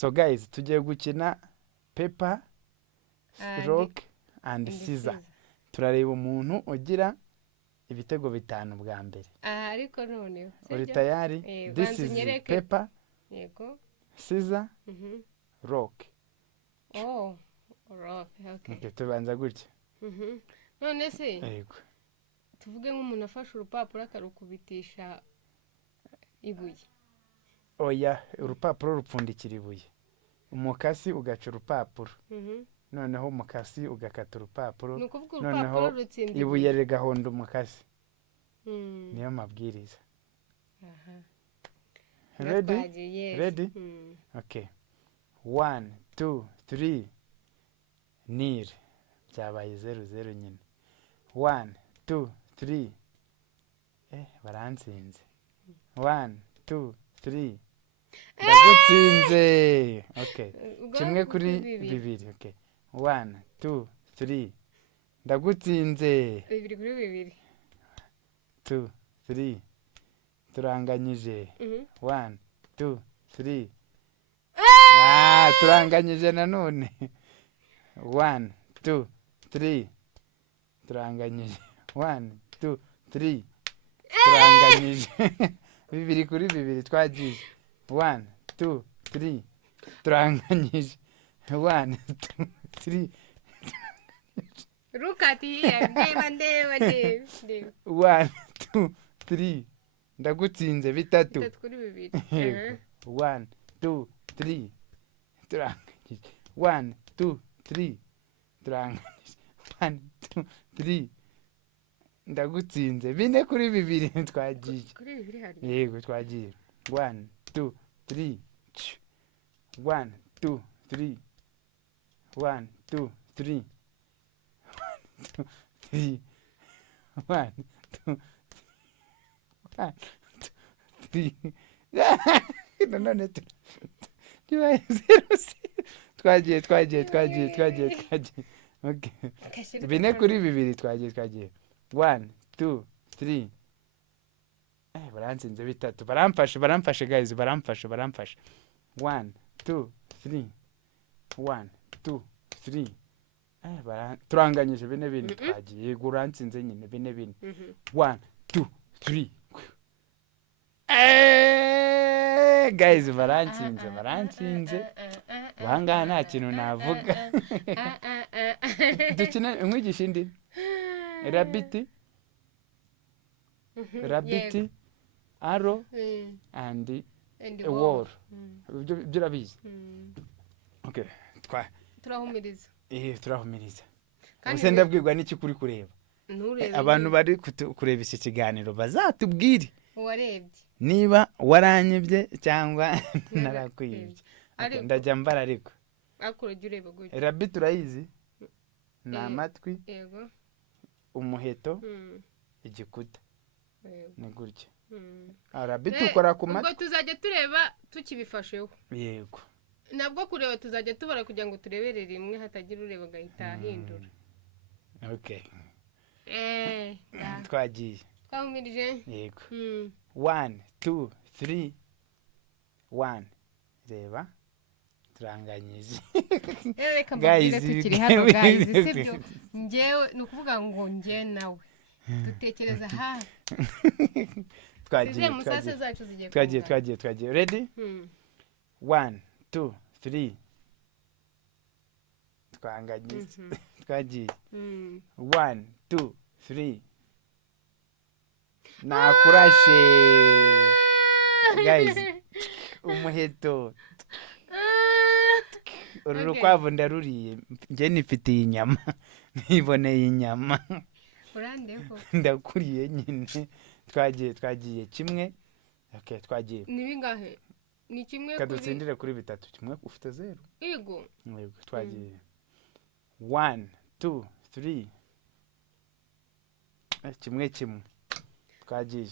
So guys, tugiye gukina paper, rock and scissors. Turareba umuntu ugira ibitego bitanu bwa mbere. Ariko none uri tayari? This is paper, yego, scissors, rock. Oh, rock. Okay, tubanza gutya. None se yego, tuvuge nk'umuntu afashe urupapuro akarukubitisha ibuye. Oya, urupapuro rupfundikira ibuye. Umukasi ugaca urupapuro. Noneho umukasi ugakata urupapuro. Noneho ibuye rigahonda umukasi. Niyo mabwiriza. Ready? Ready? Okay. 1, 2, 3. Nil. Byabaye 0-0 nyine. 1, 2, 3. Baransinze. 1, 2, 3. Ndagutsinze. Okay. Kimwe kuri bibiri. Okay. 1, 2, 3. Ndagutsinze. Bibiri kuri bibiri. 2, 3. Turanganyije. 1, 2, 3. Turanganyije nanone. 1, 2, 3. Turanganyije. 1, 2, 3. Turanganyije. Bibiri kuri bibiri twagiye. 1, 2, 3. Turanganyije. 1, 2, 3. Look at here. Ndeba. 1, 2, 3. Ndagutsinze bitatu. Bitatu kuri bibiri. 1, 2, 3. Turanganyije. 1, 2, 3. Turanganyije. 1, 2, 3. Ndagutsinze bine kuri bibiri twagiye. Kuri bibiri hari. Yego twagiye. 1, 2, 3. 1, 2, 3. 1, 2, 3. 1, 2, 3. 1, 2, 3. None twagiye. Okay. Bine kuri bibiri twagiye. 1, 2, 3. Baransinze bitatu. Baramfashe guys, baramfashe. 1, 2, 3. 1, 2, 3. Turanganyije bine twagiye. Yego uransinze nyine bine. 1, 2, 3. Guys, baransinze. Banga nta kintu navuga. Dukine umwigisha indi. Rabbit, arrow, and a wall. Byurabizi. Okay. Turahumiriza. Turahumiriza. Ubuse ndabwirwa n'iki kuri kureba. Abantu bari kureba iki kiganiro bazatubwire. Warebye. Niba waranyibye cyangwa narakwibye. Ndajya mbara ariko. Akurajya ureba gutya. Rabbit urayizi? Ni amatwi. Yego. Umuheto. Igikuta. Ni gutya. Rabbit ukora ku matwi. Ubwo tuzajya tureba tukibifasheho. Yego. Nabwo kureba tuzajya tubara kugira ngo turebere rimwe hatagira ureba gahita ahindura. Okay. Twagiye. Twahumirije. Yego. 1, 2, 3. 1. Reba. Turanganyije. Reka mbabwire tukiri hano guys, sibyo? Ngewe nukuvuga ngo nge nawe. Dutekereza ha. Twagiye. Musase zacu zigiye. Twagiye. Ready? 1, 2, 3. Twanganyije. Twagiye. 1, 2, 3. Nakurashe. Guys, umuheto. Urukwavu ndaruriye. Nje nifitiye inyama. Niboneye inyama. Urandeho. Ndakuriye nyine. Twagiye kimwe. Okay, twagiye. Ni bingahe? Ni kimwe kuri. Kadutsindire kuri bitatu. Kimwe ufite 0. Yego. Yego twagiye. 1, 2, 3. Kimwe. Twagiye.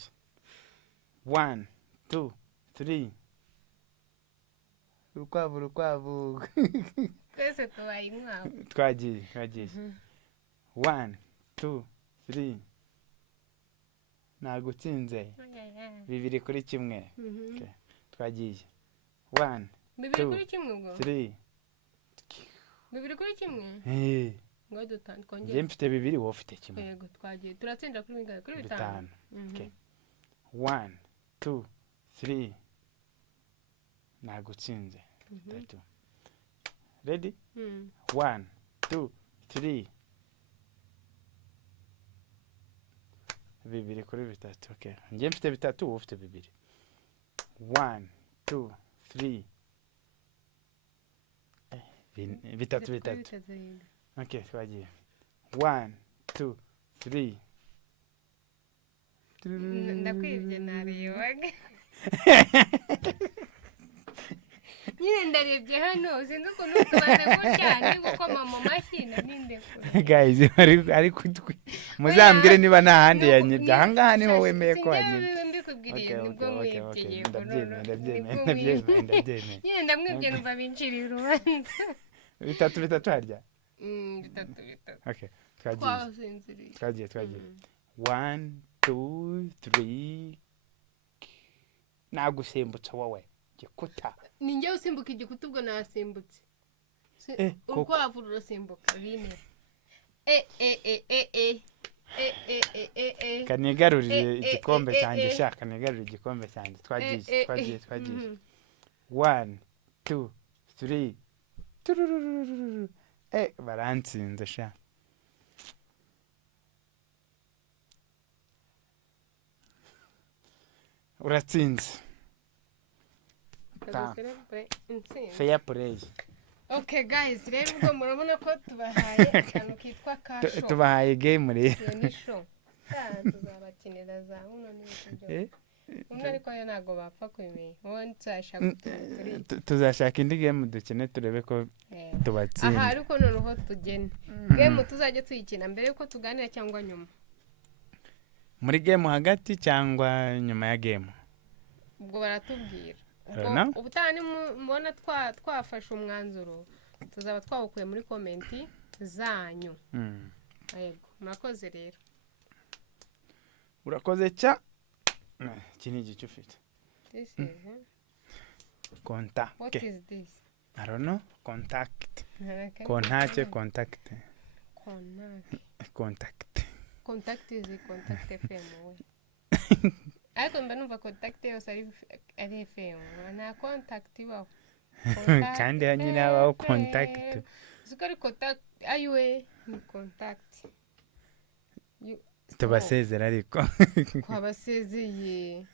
1, 2, 3. Urukwavu. Twese tubaye inkwavu. Twagiye. 1, 2, 3. Nagutsinze. 2 kuri 1. Okay. Twagiye. 1, bibiri kuri kimwe ubwo 3 bibiri kuri kimwe ngo twongere njye mfite bibiri wowe ufite kimwe yego twagiye turatsinda kuri bingahe kuri bitanu okay 1 2 3 nagutsinze 3 ready 1 2 3 bibiri kuri bitatu okay njye mfite bitatu wowe ufite bibiri 1 2 3 bitatu okay twagiye 1 2 3 ndakwibye narebaga nyine ndarebye hano sinzi ukuntu tubaze gutya ni gukoma mu mashini ninde guys ari muzambwire niba nta handi yanyibye ahangaha niho wemeye ko wanyibye ndikubwiriye nibwo mwibye ndabyemeye nyine ndamwibye numva binciriye urubanza bitatu harya bitatu okay twagiye 1 2 3 nagusimbutse wowe gikuta ni njye usimbuka igikuta ubwo nasimbutse urukwavu rurasimbuka bine kanigarurire igikombe cyanjye shaka kanigarurire igikombe cyanjye twagiye 1 2 3 barantsinze sha uratsinze fair play okay guys rero ubwo murabona ko tubahaye akantu kitwa kasho tubahaye game rero ni show tuzabakinira za uno n'ibyo ariko yo ntago bapfa kwemeye tuzashaka indi game dukine turebe ko tubatsinda aha ariko noneho tugene game tuzajya tuyikina mbere yuko tuganira cyangwa nyuma muri game hagati cyangwa nyuma ya game ubwo baratubwira ubutani mubona twafashe umwanzuro tuzaba twawukuye muri komenti zanyu yego murakoze rero urakoze cya iki ni igice ufite this is contact what is this I don't know contact is contact FM ariko mba numva contact yose ari FM na contact ibaho kandi hanyine habaho contact zikari contact ayiwe ni contact tubasezera ariko twabasezeye